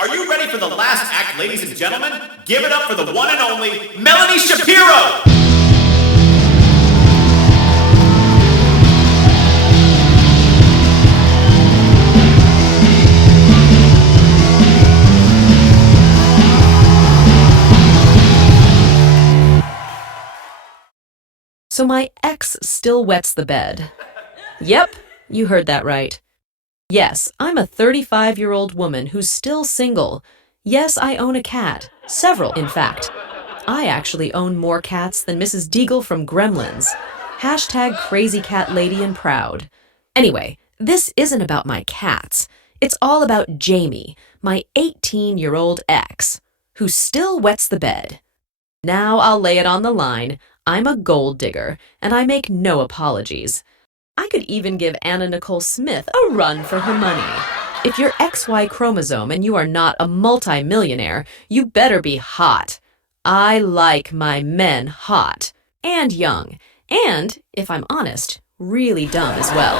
Are you ready for the last act, ladies and gentlemen? Give it up for the one and only Melanie Shapiro! So my ex still wets the bed. Yep, you heard that right. Yes, I'm a 35-year-old woman who's still single. Yes, I own a cat. Several, in fact. I actually own more cats than Mrs. Deagle from Gremlins. Hashtag crazy cat lady and proud. Anyway, this isn't about my cats. It's all about Jamie, my 18-year-old ex, who still wets the bed. Now I'll lay it on the line. I'm a gold digger, and I make no apologies. I could even give Anna Nicole Smith a run for her money. If you're XY chromosome and you are not a multi-millionaire, you better be hot. I like my men hot and young, and, if I'm honest, really dumb as well.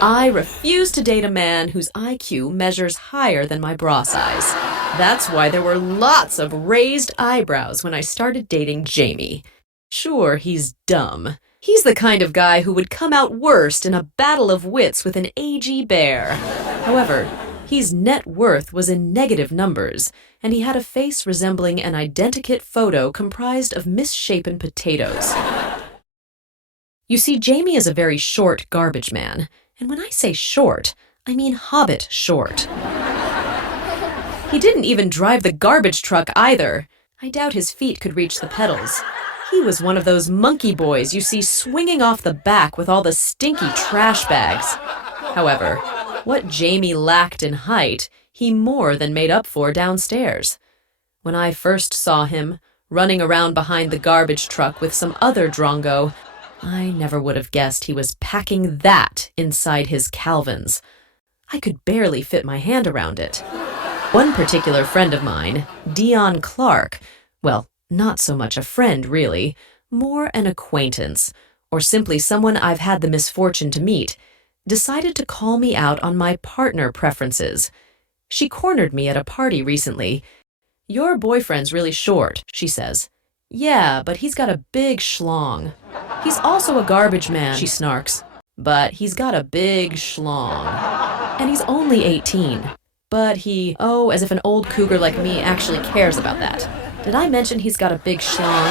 I refuse to date a man whose IQ measures higher than my bra size. That's why there were lots of raised eyebrows when I started dating Jamie. Sure, he's dumb. He's the kind of guy who would come out worst in a battle of wits with an AG bear. However, his net worth was in negative numbers, and he had a face resembling an identikit photo comprised of misshapen potatoes. You see, Jamie is a very short garbage man, and when I say short, I mean hobbit short. He didn't even drive the garbage truck either. I doubt his feet could reach the pedals. He was one of those monkey boys you see swinging off the back with all the stinky trash bags. However, what Jamie lacked in height, he more than made up for downstairs. When I first saw him, running around behind the garbage truck with some other drongo, I never would have guessed he was packing that inside his Calvins. I could barely fit my hand around it. One particular friend of mine, Dion Clark, well, not so much a friend, really, more an acquaintance, or simply someone I've had the misfortune to meet, decided to call me out on my partner preferences. She cornered me at a party recently. "Your boyfriend's really short," she says. "Yeah, but he's got a big schlong." "He's also a garbage man," she snarks. "But he's got a big schlong. And he's only 18. But he, oh, as if an old cougar like me actually cares about that. Did I mention he's got a big schlong?"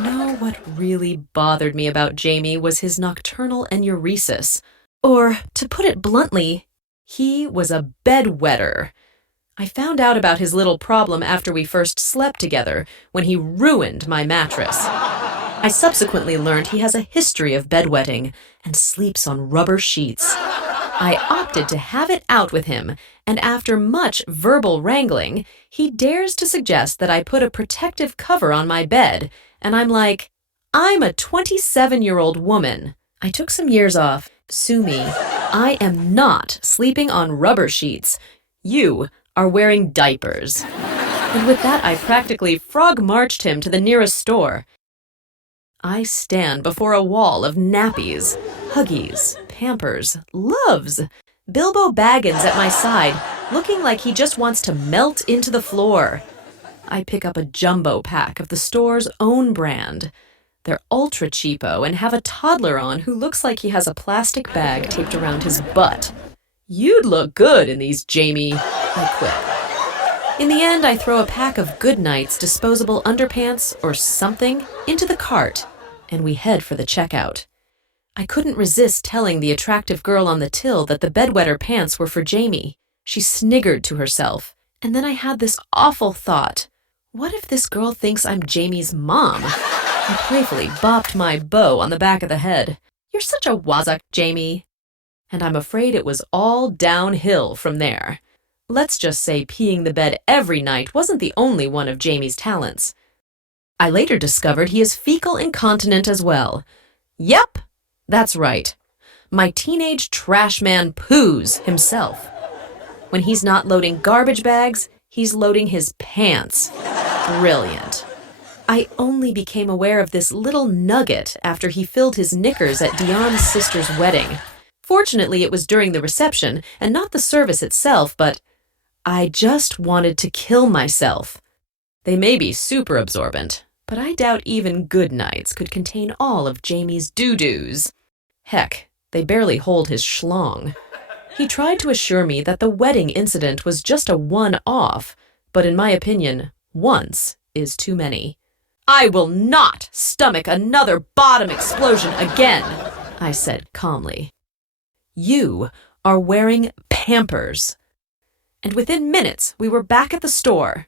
No, what really bothered me about Jamie was his nocturnal enuresis. Or, to put it bluntly, he was a bedwetter. I found out about his little problem after we first slept together, when he ruined my mattress. I subsequently learned he has a history of bedwetting and sleeps on rubber sheets. I opted to have it out with him, and after much verbal wrangling, he dares to suggest that I put a protective cover on my bed, and I'm like, I'm a 27-year-old woman. I took some years off. Sue me. I am not sleeping on rubber sheets. You are wearing diapers. And with that, I practically frog-marched him to the nearest store. I stand before a wall of nappies, Huggies, Pampers, Loves, Bilbo Baggins at my side, looking like he just wants to melt into the floor. I pick up a jumbo pack of the store's own brand. They're ultra cheapo and have a toddler on who looks like he has a plastic bag taped around his butt. "You'd look good in these, Jamie," I quip. In the end, I throw a pack of Goodnight's disposable underpants or something into the cart, and we head for the checkout. I couldn't resist telling the attractive girl on the till that the bedwetter pants were for Jamie. She sniggered to herself, and then I had this awful thought. What if this girl thinks I'm Jamie's mom? I playfully bopped my beau on the back of the head. "You're such a wazzock, Jamie." And I'm afraid it was all downhill from there. Let's just say peeing the bed every night wasn't the only one of Jamie's talents. I later discovered he is fecal incontinent as well. Yep, that's right. My teenage trash man poos himself. When he's not loading garbage bags, he's loading his pants. Brilliant. I only became aware of this little nugget after he filled his knickers at Dion's sister's wedding. Fortunately, it was during the reception and not the service itself, but I just wanted to kill myself. They may be super absorbent, but I doubt even good nights could contain all of Jamie's doo-doos. Heck, they barely hold his schlong. He tried to assure me that the wedding incident was just a one-off, but in my opinion, once is too many. I will not stomach another bottom explosion again, I said calmly. You are wearing Pampers. And within minutes, we were back at the store,